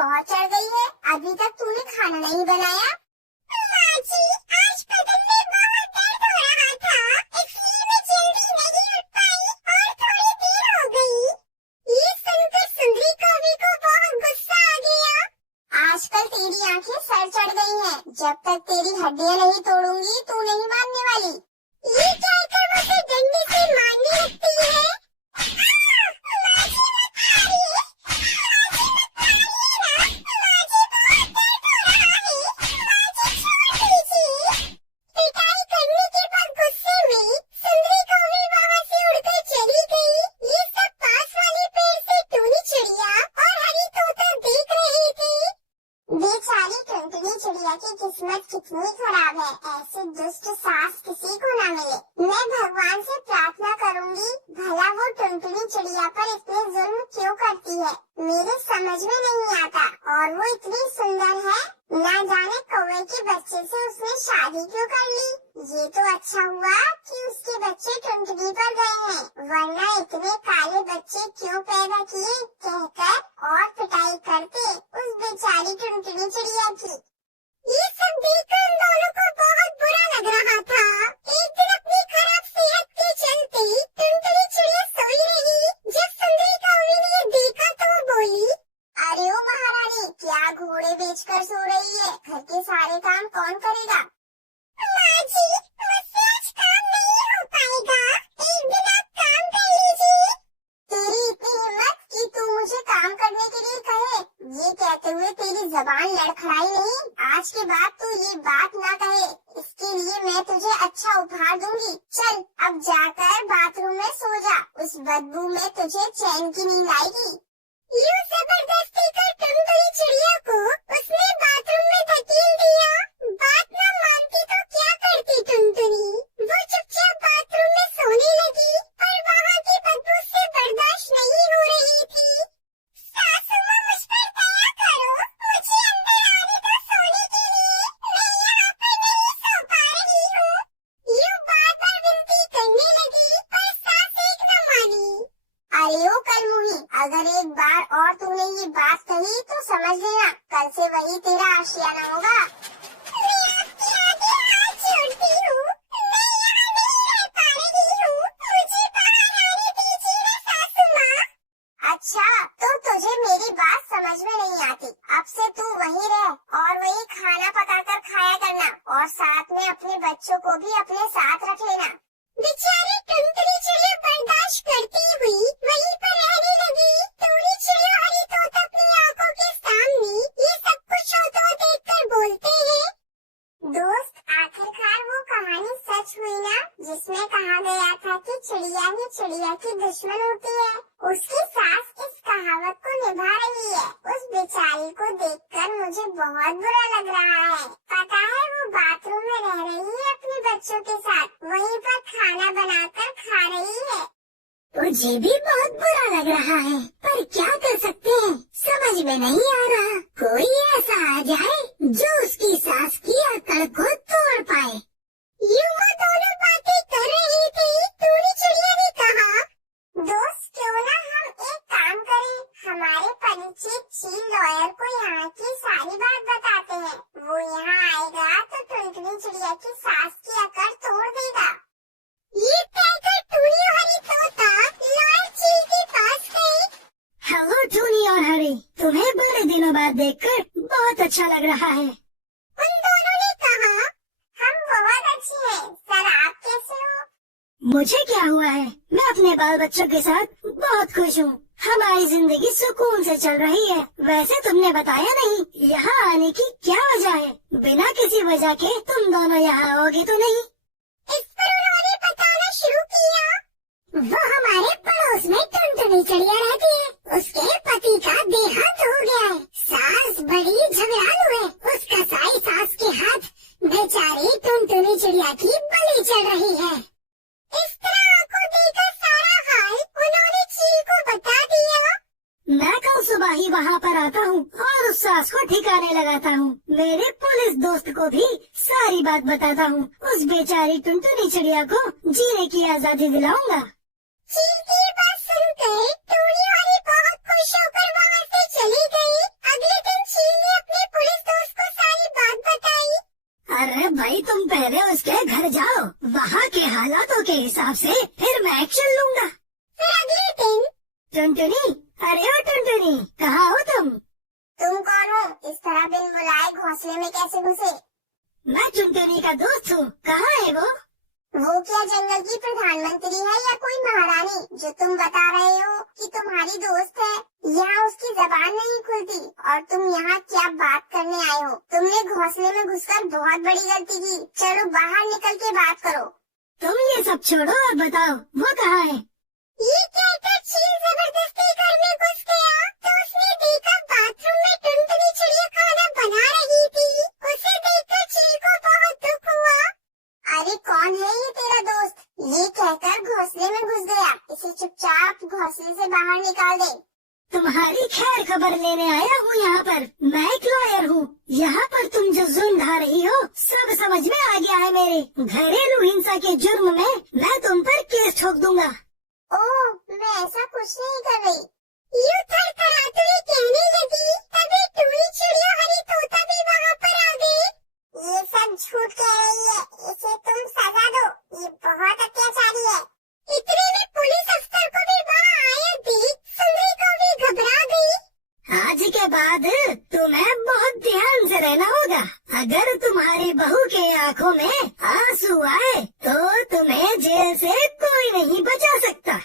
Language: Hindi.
बहुत चढ़ गई है, अभी तक तूने खाना नहीं बनाया। माँ जी, आज बदन में बहुत दर्द हो रहा था, इसलिए मैं जल्दी नहीं उठ पाई और थोड़ी देर हो गई। ये सुनकर सुंदरी कौवे को बहुत गुस्सा आ गया। आजकल तेरी आंखें सर चढ़ गई हैं, जब तक तेरी हड्डियां नहीं तोड़ूंगी तू नहीं मानने वाली। ये कहकर मुझे डंडे से मारने लगती है। बेचारी टुनटुनी चिड़िया की किस्मत कितनी खराब है, ऐसे दुष्ट सास किसी को न मिले। मैं भगवान से प्रार्थना करूंगी, भला वो टुनटुनी चिड़िया पर इतने जुल्म क्यों करती है, मेरे समझ में नहीं आता। और वो इतनी सुंदर है, ना जाने कौवे के बच्चे से उसने शादी क्यों कर ली। ये तो अच्छा हुआ कि उसके बच्चे टुनटुनी पर गए हैं, वरना इतने काले बच्चे क्यों पैदा किए कहकर और पिटाई करते उस बेचारी टुनटुनी चिड़िया की। ये सब देखकर उन दोनों को बहुत बुरा लग रहा था। एक दिन अपनी खराब सेहत के चलते टुनटुनी चिड़िया सोई रही, जब सुंदरी कौवे ने ये देखा तो वो बोली, अरे ओ महारानी, क्या घोड़े बेचकर सो रही है, घर के सारे काम कौन करेगा। माँ जी, मुझसे आज काम नहीं हो पाएगा, एक दिन आप काम कर लीजिए। तेरी इतनी हिम्मत कि तू मुझे काम करने के लिए कहे। ये कहते हुए तेरी जबान लड़खड़ाई नहीं, आज के बाद तू ये बात ना कहे, इसके लिए मैं तुझे अच्छा उपहार दूंगी। चल अब जाकर बाथरूम में सो जा, उस बदबू में तुझे चैन की नींद आएगी। यूं जबरदस्ती कर टुनटुनी चिड़िया को उसने बाथरूम में धकेल दिया। बात न मानती तो क्या करती टुनटुनी, वो चुपचाप बाथरूम में सोने लगी, पर वहाँ की बदबू से बर्दाश्त नहीं हो रही थी। सासू माँ, मुझ पर दया करो, मुझे अंदर आने दो सोने के लिए, मैं यहाँ पर नहीं सो पा रही हूँ। यूं बार बार विनती करने लगी, पर सास एक न मानी। अरे ओ कलमुही, अगर एक बार और तूने ये बात कही तो समझ लेना कल से वही तेरा आशियाना होगा। मैं आपके आगे हाथ जोड़ती हूँ, मैं यहाँ नहीं रह पा रही हूँ, मुझे बाहर आने दीजिए ना सासू माँ। अच्छा, तो तुझे मेरी बात समझ में नहीं आती, अब से तू वहीं रह और वही खाना पकाकर खाया करना, और साथ में अपने बच्चों को भी अपने साथ रख लेना। बेचारी टुनटुनी चिड़िया बर्दाश्त करती हुई वहीं पर रहने लगी। टुनटुनी चिड़िया हरी तोता अपनी आंखों के सामने ये सब कुछ होता देखकर बोलते हैं, दोस्त, आखिरकार वो कहानी सच हुई ना, जिसमें कहा गया था कि चिड़िया ही चिड़िया की दुश्मन होती है। उसकी सास इस कहावत को निभा रही है। उस बेचारी को देखकर मुझे बहुत बुरा लग रहा है। पता है वो बाथरूम में रह रही है अपने बच्चों के साथ, वहीं पर खाना बनाकर खा रही है। मुझे भी बहुत बुरा लग रहा है, पर क्या कर सकते हैं, समझ में नहीं आ रहा। कोई ऐसा आ जाए जो उसकी सास की अकड़ को तोड़ पाए। यूं वो दोनों बातें कर रही थी, टुनटुनी चिड़िया ने कहा, दोस्त, क्यों ना हम एक काम करें, हमारे परिचित चील लॉयर को यहाँ की सारी बात बताते हैं, वो यहाँ आएगा तो टुनटुनी चिड़िया की सास की अकड़ तोड़ देगा। ये कहकर टूनी और हरी तोता लॉयर चील के पास गए। हेलो टूनी और हरी, तुम्हें बड़े दिनों बाद देखकर बहुत अच्छा लग रहा है। उन दोनों ने कहा, हम बहुत अच्छे हैं सर, आप कैसे हो। मुझे क्या हुआ है, मैं अपने बाल बच्चों के साथ बहुत खुश हूँ, हमारी जिंदगी सुकून से चल रही है। वैसे तुमने बताया नहीं यहाँ आने की क्या वजह है, बिना किसी वजह के तुम दोनों यहाँ आओगे तो नहीं। इस पर उन्होंने बताना शुरू किया, वो हमारे पड़ोस में टुनटुनी चिड़िया रहती है, उसके पति का देहांत हो गया है, सास बड़ी झगड़ालू है, उसका साई सास के हाथ बेचारी टुनटुनी चिड़िया की बलि चढ़ रही है। इस तरह आंखों देकर सारा हाल उन्होंने चील को बता दिया। मैं कल सुबह ही वहाँ पर आता हूँ और उस सास को ठिकाने लगाता हूँ, मेरे पुलिस दोस्त को भी सारी बात बताता हूँ, उस बेचारी टुनटुनी चिड़िया को जीने की आजादी दिलाऊंगा। चील की बात सुनकर टूनी वाली बहुत खुश होकर वहाँ से चली गई। अगले दिन हालातों के हिसाब से फिर मैं एक्शन लूंगा। फिर अगले दिन टुनटुनी, अरे ओ टुनटुनी, कहाँ हो तुम? तुम कौन हो? इस तरह बिन बुलाए घोंसले में कैसे घुसे? मैं टुनटुनी का दोस्त हूँ। कहाँ है वो? वो क्या जंगल की प्रधानमंत्री है या कोई महारानी जो तुम बता रहे हो कि तुम्हारी दोस्त है? यहाँ उसकी जबान नहीं खुलती और तुम यहाँ क्या बात करने आए हो? तुमने घोंसले में घुसकर बहुत बड़ी गलती की। चलो बाहर निकल के बात करो। तुम ये सब छोड़ो और बताओ वो कहाँ है? ये कहकर चील जबरदस्ती घर में घुस गया तो उसने देखा बाथरूम में टुनटुनी चिड़िया खाना बना रही थी। उसे देखकर चील को बहुत दुख हुआ। अरे कौन है ये तेरा दोस्त? ये कहकर घोंसले में घुस गया। इसे चुपचाप घोंसले से बाहर निकाल दे। तुम्हारी खैर खबर लेने आया हूँ यहाँ पर। मैं एक लॉयर हूँ। यहाँ पर तुम जो जुर्म ढा रही हो सब समझ में आ गया है मेरे। घरेलू हिंसा के जुर्म में मैं तुम पर केस ठोक दूंगा। ओह, मैं ऐसा कुछ नहीं कर रही। यूं थरथराते हुए कहने लगी, तभी टुनी चिड़िया हरी तोता भी वहाँ पर आ गई। ये सब झूठ कह रही है, इसे तुम सजा दो। ये बहुत अत्याचारी है। इतने में पुलिस अफसर को भी वहाँ आया देख सुंदरी को भी घबरा गई। आज के बाद तुम्हें बहुत ध्यान से रहना होगा। अगर तुम्हारी बहू के आँखों में आंसू आए तो तुम्हें जेल से कोई नहीं बचा सकता।